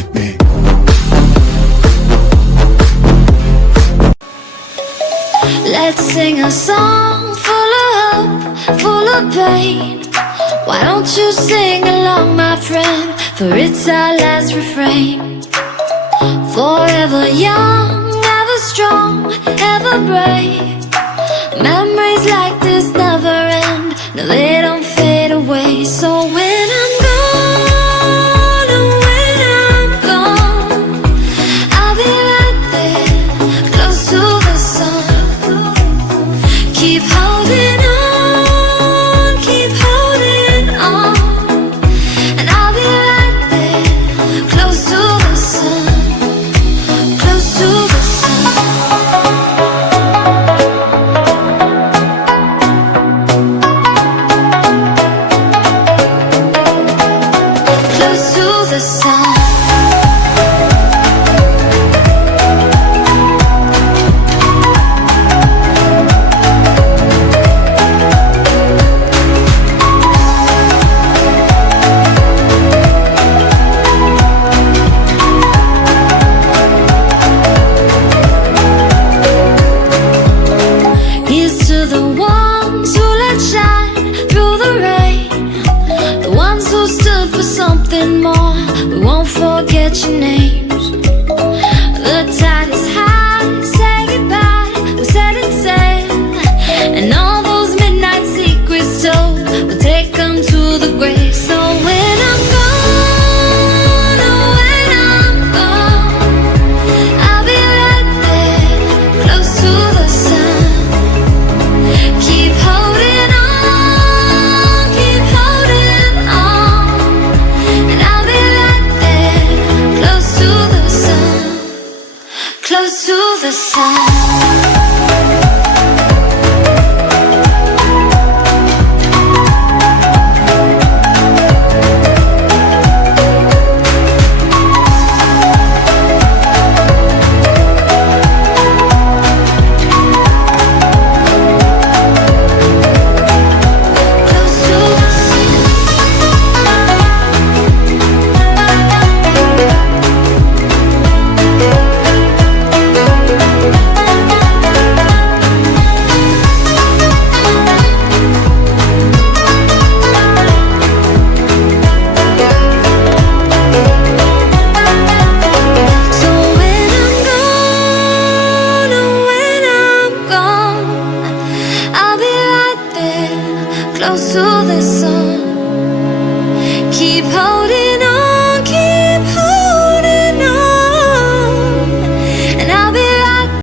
with me. Let's sing a song full of hope, full of pain. Why don't you sing along, my friend? For it's our last refrain. Forever young, ever strong, ever brave. Memories like this never end. No, they don't fade away. So when I'm gone, oh, when I'm gone, I'll be right there, close to the sun. Keep holding on, keep holding on, and I'll be right there, close to the sun, close to the sun. Close to the sun. Here's to the ones who let shine through the rain, the ones who stood for something more. We won't forget your names. The tide is high, say goodbye, we're setting sail, and all those midnight secrets told, we'll take them to the grave. So when I'm gone, oh, when I'm gone, I'll be right there, close to the sun. Keep holding on, keep holding on, and I'll be right there, close to the sun, close to the sun.